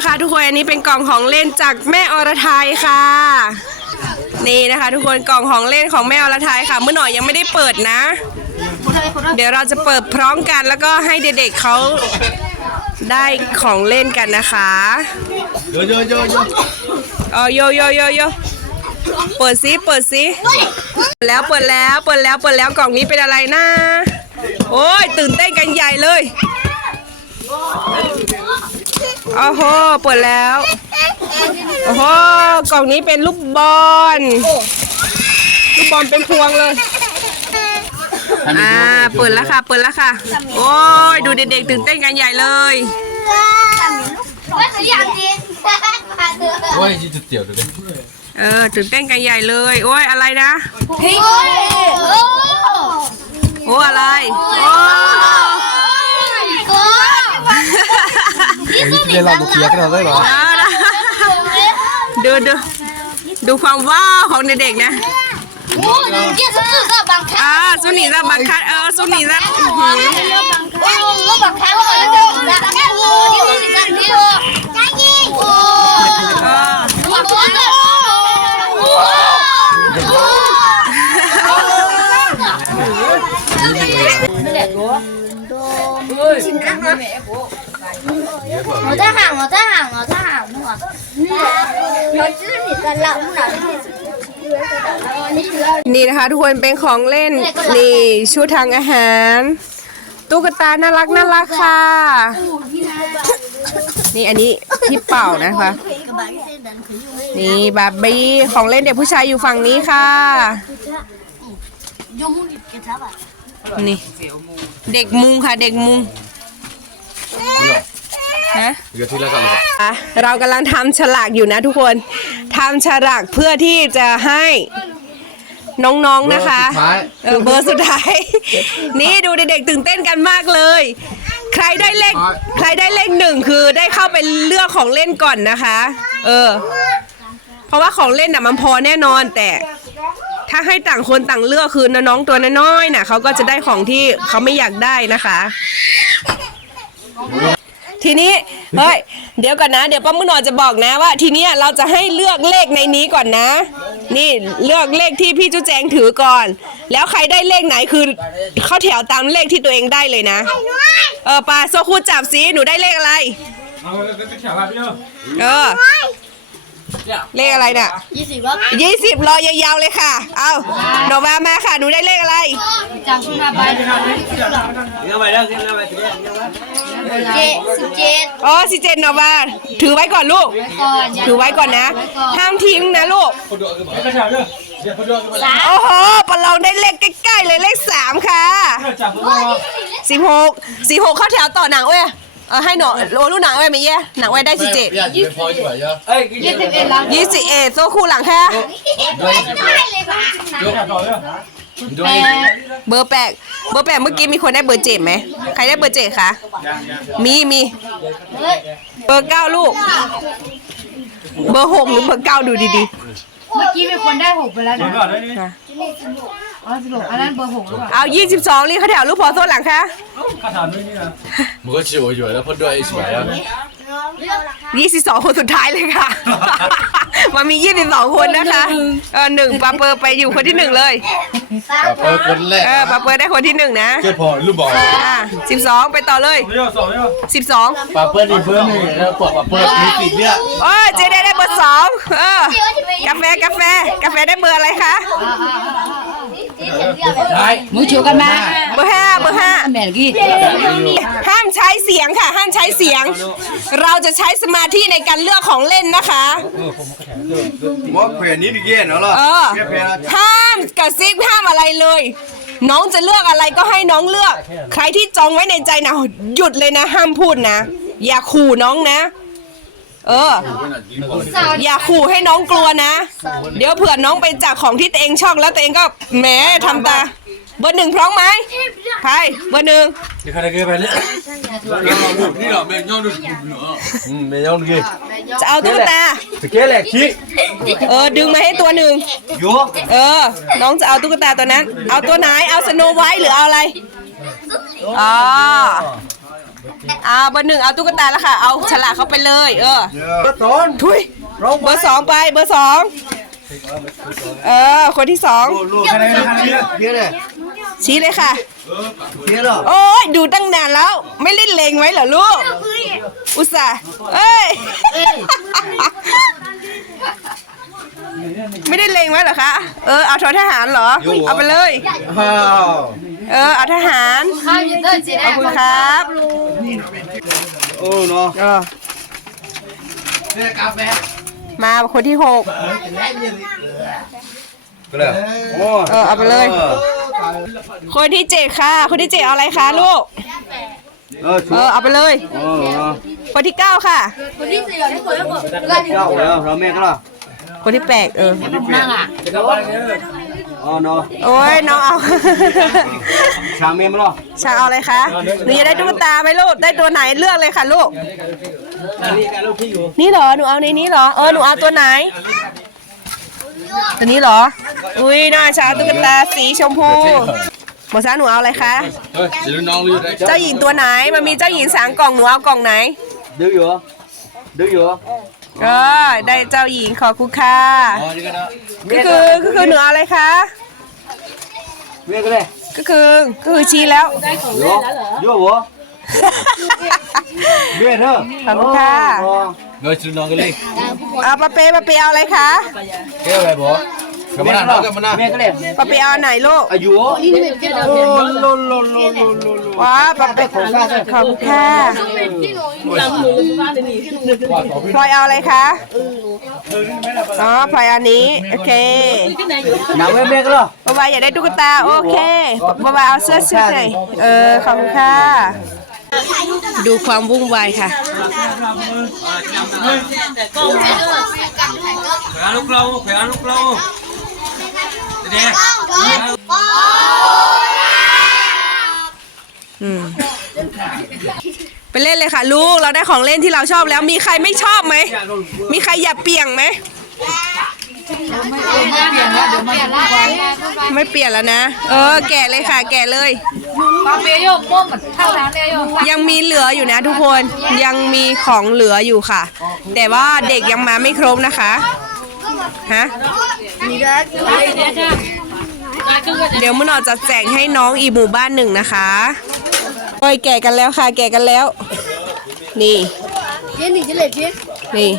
นะคะ ทุกคนอันนี้เป็นกล่องของเล่นจากแม่อรไทยค่ะ นี่นะคะ ทุกคนกล่องของเล่นของแม่อรไทยค่ะ เมื่อหน่อยยังไม่ได้เปิดนะ เดี๋ยวเราจะเปิดพร้อมกันแล้วก็ให้เด็กๆเขาได้ของเล่นกันนะคะเยอะเยอะเยอะเยอะเอโยโยโยโยเปิดซิเปิดซิแล้วเปิดแล้วเปิดแล้วเปิดแล้วกล่องนี้เป็นอะไรนะ โอ้ยตื่นเต้นกันใหญ่เลย โอ้โหเปิดแล้ว โอ้โหกล่องนี้เป็นลูกบอล ลูกบอลเป็นพวงเลย อ่า เปิดแล้วค่ะ เปิดแล้วค่ะ โอ้ย ดูเด็กๆตื่นเต้นกันใหญ่เลยว่าจะอยากกินโอ้ยยี่สิบเจียวดูดิเออ ตื่นเต้นกันใหญ่เลย โอ้ย อะไรนะพริกโอ้อะไร โอ้ นี่เรียนเราบุกเคียกันเราได้หรอดูดูดูความว้าวของเด็กๆนะโอ้ยเกี่ยวกับบางครั้งอ่าสุนีรับบางคัดเออสุนีรับอื้อหือโอ้ก็บางครั้งก็จะโดนแบบนี้โอ้ยนี่กันนี่โอ้ใจเย็นโอ้เออโอ้โห 我在喊，我在喊，我在喊我。我知你的老老你知道 นี่นะคะ ทุกคนเป็นของเล่นนี่ชุดทางอาหารตุ๊กตาน่ารักน่ารักค่ะ นี่อันนี้ที่เป่านะคะ นี่บาร์บี้ของเล่นเด็กผู้ชายอยู่ฝั่งนี้ค่ะ นี่ เด็กมุงค่ะ เด็กมุง ฮะเดี๋ยวที่แล้วกันเลยอะเรากำลังทำฉลากอยู่นะทุกคนทำฉลากเพื่อที่จะให้น้องๆนะคะท้ายเออเบอร์สุดท้าย นี่ดูเด็กๆตื่นเต้นกันมากเลย ใครได้เลขใครได้เลขหนึ่งคือได้เข้าไปเลือกของเล่นก่อนนะคะ เออ เพราะว่าของเล่นน่ะมันพอแน่นอนแต่ ถ้าให้ต่างคนต่างเลือกคือน้องๆตัวน้อยๆน่ะเขาก็จะได้ของที่เขาไม่อยากได้นะคะ ทีนี้เฮ้ยเดี๋ยวก่อนนะ เดี๋ยวป้ามุนอจะบอกนะว่า ทีเนี้ยเราจะให้เลือกเลขในนี้ก่อนนะ นี่เลือกเลขที่พี่จุ๊แจงถือก่อน แล้วใครได้เลขไหนคือเข้าแถวตามเลขที่ตัวเองได้เลยนะเออปาโซคูจับสิหนูได้เลขอะไร เออเลขอะไรน่ะยี่สิบว่ายี่สิบรอยาวๆเลยค่ะ เอาหนูมามาค่ะ หนูได้เลขอะไรจำขึ้นมาไปเจ็ดสิบเจ็ดอ๋อสิเจนหนูมาถือไว้ก่อนลูกก่อนถือไว้ก่อนนะ ห้ามทิ้งนะลูกสามโอ้โหปะลองได้เลขใกล้ๆเลยเลขสามค่ะสิบหกสี่หกเข้าแถวต่อหนังเว้ย เออให้หนูโอ้ลูกหนังเว้ยไม่เย่หนังเว้ยได้สิเจ็ดอยากเป็นพออยู่ไหนเยอะยี่สิบเอ็ดแล้วยี่สิบเอ็ดโซ่คู่หลังแค่ด้วยได้เลยป่ะด้วยเบอร์แปดเบอร์แปดเมื่อกี้มีคนได้เบอร์เจ็ดไหมใครได้เบอร์เจ็ดคะมีมีเบอร์เก้าลูก เบอร์หกหรือเบอร์เก้าดูดีเมื่อกี้มีคนได้หกไปแล้วนะ อ๋อสรุปอันนั้นเบอร์หกหรือเปล่าๆเอายี่สิบสองรีเข้าแถวลูกพอโซ่หลังคะมันก็ชิวอยู่แล้วพอด้วยใช่ไหมอะยี่สิบสองคนสุดท้ายเลยค่ะ มันมียี่สิบสองคนนะคะเออหนึ่งปาเปอร์ไปอยู่คนที่หนึ่งเลยเปิดคนแรกเออปาเปอร์ได้คนที่หนึ่งนะเจ้าพอลูกบอลอ่าสิบสองไปต่อเลยสิบสองปาเปิ้ลอีกเพิ่มหนึ่งแล้วปปาเปิ้ลมีติดเนี่ยโอ้ยเจได้ได้เบอร์สองเออกาแฟกาแฟกาแฟได้เบอร์อะไรคะใช่ มือชูกันมาเบอร์ห้าเบอร์ห้าแม่กี้ห้ามใช้เสียงค่ะ ห้ามใช้เสียง เราจะใช้สมาธิในการเลือกของเล่นนะคะว่าแผนนี้ดีเงี้ยเนาะล่ะเออห้ามกระซิบห้ามอะไรเลย น้องจะเลือกอะไรก็ให้น้องเลือก ใครที่จองไว้ในใจนะหยุดเลยนะ ห้ามพูดนะ อย่าขู่น้องนะ เออ อย่าขู่ให้น้องกลัวนะ เดี๋ยวเผื่อน้องไปจากของที่ตัวเองชอบแล้วตัวเองก็แหมทำตา เบอร์หนึ่งพร้อมไหมใครเบอร์หนึ่งนี่ใครได้เกินไปเนี่ยนี่เหรอแม่ย่องดูเหรออืมแม่ย่องดูจะเอาตุ๊กตาสเกลแหลกชี้เออ ดึงมาให้ตัวหนึ่งโยเออ น้องจะเอาตุ๊กตาตัวนั้น เอาตัวไหน เอาสโนไวท์หรือเอาอะไร อ๋อ อ่าเบอร์หนึ่งเอาตุ๊กตาแล้วค่ะ เอาฉลากเข้าไปเลย เออ เบิดสอนทุยเบอร์สองไปเบอร์สองเออ คนที่สองลูกใครได้ใครได้เบี้ยเลยชี้เลยค่ะเบี้ยเหรอโอ้ยดูตั้งนานแล้ว ไม่เล่นเลงไว้เหรอลูก อุตส่าห์เอ้ย ไม่ได้เลงไว้เหรอคะ เออ เอาทอทหารเหรอ เอาไปเลยอ้าวเออ เอาทหารข้าวอยู่เด้อจีขอบคุณครับ โอ้เนาะเออมาคนที่หกก็เลยโอ้เออเอาไปเลย คนที่เจ็ดค่ะ คนที่เจ็ดเอาอะไรคะลูก เออเออเอาไปเลยโอ้เนาะคนที่เก้าค่ะเจ้าแล้วเราแม่ก็ล่ะคนที่แปดเอออ๋ อเนาะโอ้ยน้องเอา ชาเมมล่ะชาเอาอะไรคะหนูจะได้ตุ๊กตาไหมลูกได้ตัวไหนเลือกเลยค่ะลูกนี่เหรอหนูเอาในนี้เหรอเออหนูเอาตัวไหน ตัวนี้เหรอ อุ้ยน่าชาตุ๊กตาสีชมพูหมอซาหนูเอาอะไรคะ เฮ้ยสิลูกน้องรู้ได้เจ้าหญิงตัวไหนมันมีเจ้าหญิงสามกล่องหนูเอากล่องไหน ดื้ออยู่ดื้ออยู่เออได้เจ้าหญิงขอบคุณค่ะอ๋อนี่ก็ได้ก็คือก็คือหนูเอาอะไรคะ แม่ก็เลยก็คือก็คือชี้แล้ว โยโย่หัวแม่เธอขอบคุณค่ะเฮ้ยสิลูกน้องกันเลยเอาปาเป้ปาเป้เอาอะไรคะแก้ว อะไรบ่กับมันน่ะกับมันน่ะแม่ก็เลยปาเป้เอาอันไหนลูกอายุโอ้โลโลโลโลโลว้าปาเป้ของข้าเธอขอบคุณค่ะพลอยเอาอะไรคะอ๋อพลอยอันนี้ โอเคหนังแม่แม่ก็ล่ะบ๊ายบายอยากได้ตุ๊กตา โอเคบ๊ายบายเอาเสื้อเสื้อหน่อยเออ ขอบคุณค่ะ ดูความวุ่นวายค่ะแขวนลูกเรา แขวนลูกเด็กอืมไปเล่นเลยค่ะ ลูกเราได้ของเล่นที่เราชอบแล้วมีใครไม่ชอบไหม มีใครอยากเปลี่ยนไหม ไม่เปลี่ยนแล้วนะ เออ แกะเลยค่ะ แกะเลยปาเปโยกโม่เหมือนข้าวน้ำเลย ยังมีเหลืออยู่นะทุกคน ยังมีของเหลืออยู่ค่ะ แต่ว่าเด็กยังมาไม่ครบนะคะ ฮะ เดี๋ยวมื่อนอจะแจกให้น้องอีหมู่บ้านหนึ่งนะคะโอ้ยแก่กันแล้วค่ะ แก่กันแล้ว นี่เจนี่เจเลจีนี่